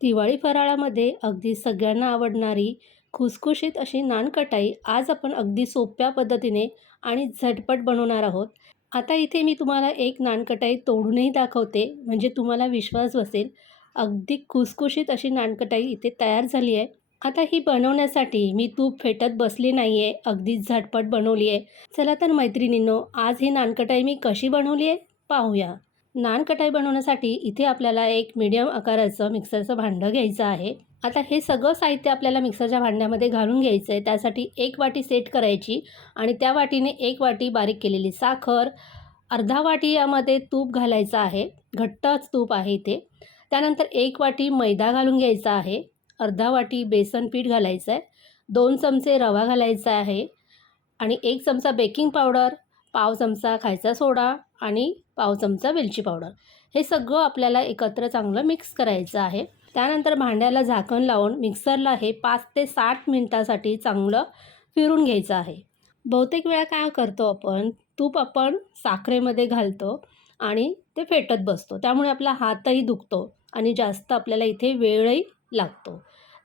दिवाळी फराळामध्ये अगदी सगळ्यांना आवडणारी खुसखुशीत अशी नानकटाई आज आपण अगदी सोप्या पद्धतीने आणि झटपट बनवणार आहोत. आता इथे मी तुम्हाला एक नानकटाई तोडूनही दाखवते म्हणजे तुम्हाला विश्वास बसेल. अगदी खुसखुशीत अशी नानकटाई इथे तयार झाली आहे. आता ही बनवण्यासाठी मी तूप फेटत बसली नाही आहे अगदी झटपट बनवली आहे चला तर मैत्रिणींनो आज ही नानकटाई मी कशी बनवली आहे पाहूया. नान कटाई बनवण्यासाठी इथे आपल्याला एक मीडियम आकाराचं मिक्सरचं भांडं घ्यायचं आहे. आता हे सगळं साहित्य आपल्याला मिक्सरच्या भांड्यामध्ये घालून घ्यायचं आहे त्यासाठी एक वाटी सेट करायची आणि त्या वाटीने एक वाटी बारीक केलेली साखर अर्धा वाटी यामध्ये तूप घालायचं आहे. घट्टच तूप आहे इथे. त्यानंतर एक वाटी मैदा घालून घ्यायचा आहे. अर्धा वाटी बेसन पीठ घालायचं आहे दोन चमचे रवा घालायचा आहे. आणि एक चमचा बेकिंग पावडर पाव चमचा खायचा सोडा आणि पाव चमचा वेलची पावडर. हे सगळं आपल्याला एकत्र चांगलं मिक्स करायचं आहे. त्यानंतर भांड्याला झाकण लावून मिक्सरला हे पाच ते साठ मिनटासाठी चांगलं फिरून घ्यायचं आहे. बहुतेक वेळा काय करतो आपण तूप आपण साखरेमध्ये घालतो आणि ते फेटत बसतो. त्यामुळे आपला हातही दुखतो आणि जास्त आपल्याला इथे वेळही लागतो.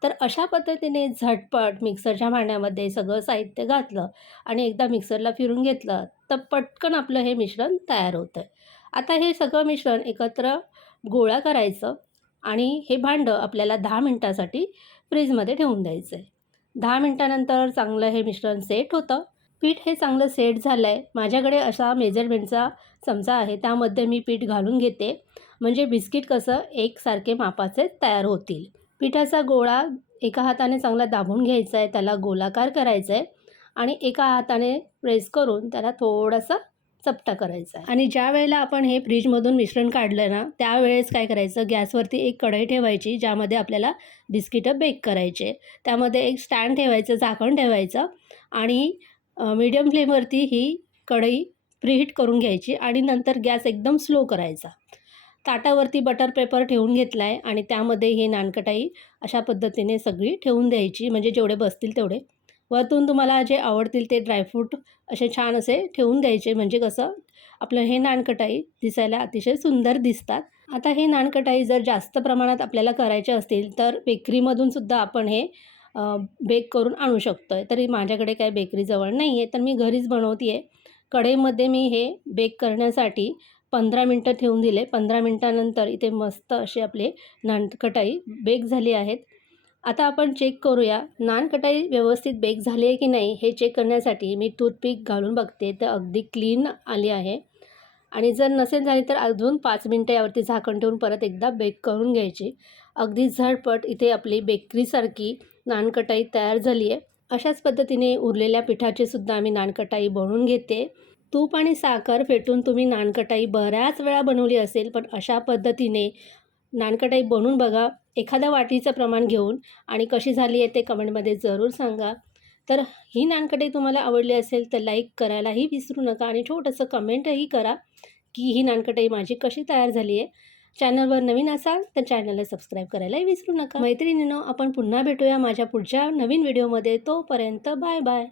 तर अशा पद्धतीने झटपट मिक्सरच्या भांड्यामध्ये सगळं साहित्य घातलं आणि एकदा मिक्सरला फिरून घेतलं तर पटकन आपलं हे मिश्रण तयार होतं. आहे आता हे सगळं मिश्रण एकत्र गोळा करायचं आणि हे भांडं आपल्याला दहा मिनटासाठी फ्रीजमध्ये ठेवून द्यायचं आहे दहा मिनटानंतर चांगलं हे मिश्रण सेट होतं. पीठ हे चांगलं सेट झालं आहे माझ्याकडे असा मेजरमेंटचा चमचा आहे त्यामध्ये मी पीठ घालून घेते. म्हणजे बिस्किट कसं एकसारखे मापाचे तयार होतील. पिठाचा गोळा एका हाताने चांगला दाबून घ्यायचा आहे त्याला गोलाकार करायचा आहे आणि एका हाताने प्रेस करून त्याला थोडासा चपटा करायचा आहे. आणि ज्या वेळेला आपण हे फ्रीजमधून मिश्रण काढलं ना त्यावेळेस काय करायचं? गॅसवरती एक कढई ठेवायची ज्यामध्ये आपल्याला बिस्किटं बेक करायचे. त्यामध्ये एक स्टँड ठेवायचं झाकण ठेवायचं आणि मीडियम फ्लेमवरती ही कढई प्रीहीट करून घ्यायची आणि नंतर गॅस एकदम स्लो करायचा. ताटावरती बटर पेपर ठेवून घेतला आहे आणि त्यामध्ये हे नानकटाई अशा पद्धतीने सगळी ठेवून द्यायची म्हणजे जेवढे बसतील तेवढे. वरतून तुम्हाला जे आवडतील ते ड्रायफ्रूट असे छान असे ठेवून द्यायचे म्हणजे कसं आपलं हे नानकटाई दिसायला अतिशय सुंदर दिसतात. आता हे नानकटाई जर जास्त प्रमाणात आपल्याला करायचे असतील तर बेकरीमधून सुद्धा आपण हे बेक करून आणू शकतो आहे तरी माझ्याकडे काय बेकरीजवळ नाही आहे तर मी घरीच बनवते आहे कढईमध्ये मी हे बेक करण्यासाठी पंधरा मिनटं ठेवून दिले. पंधरा मिनटानंतर इथे मस्त असे आपले नानकटाई बेक झाली आहेत. आता आपण चेक करूया नानकटाई व्यवस्थित बेक झाली आहे की नाही हे चेक करण्यासाठी मी टूथपिक घालून बघते तर अगदी क्लीन आली आहे. आणि जर नसेल झाली तर अजून पाच मिनटं यावरती झाकण ठेवून परत एकदा बेक करून घ्यायची. अगदी झटपट इथे आपली बेकरीसारखी नानकटाई तयार झाली आहे. अशाच पद्धतीने उरलेल्या पिठाचे सुद्धा आम्ही नानकटाई बनवून घेते. तूप आणि साखर फेटून तुम्ही नानकटाई बऱ्याच वेळा बनवली असेल पण अशा पद्धतीने नानकटाई बनवून बघा एखाद्या वाटीचं प्रमाण घेऊन. आणि कशी झाली आहे ते कमेंटमध्ये जरूर सांगा. तर ही नानकटाई तुम्हाला आवडली असेल तर लाईक करायलाही विसरू नका आणि छोटंसं कमेंटही करा की ही नानकटाई माझी कशी तयार झाली आहे. चॅनलवर नवीन असाल तर चॅनलला सबस्क्राईब करायलाही विसरू नका. मैत्रिणीनं आपण पुन्हा भेटूया माझ्या पुढच्या नवीन व्हिडिओमध्ये. तोपर्यंत बाय बाय.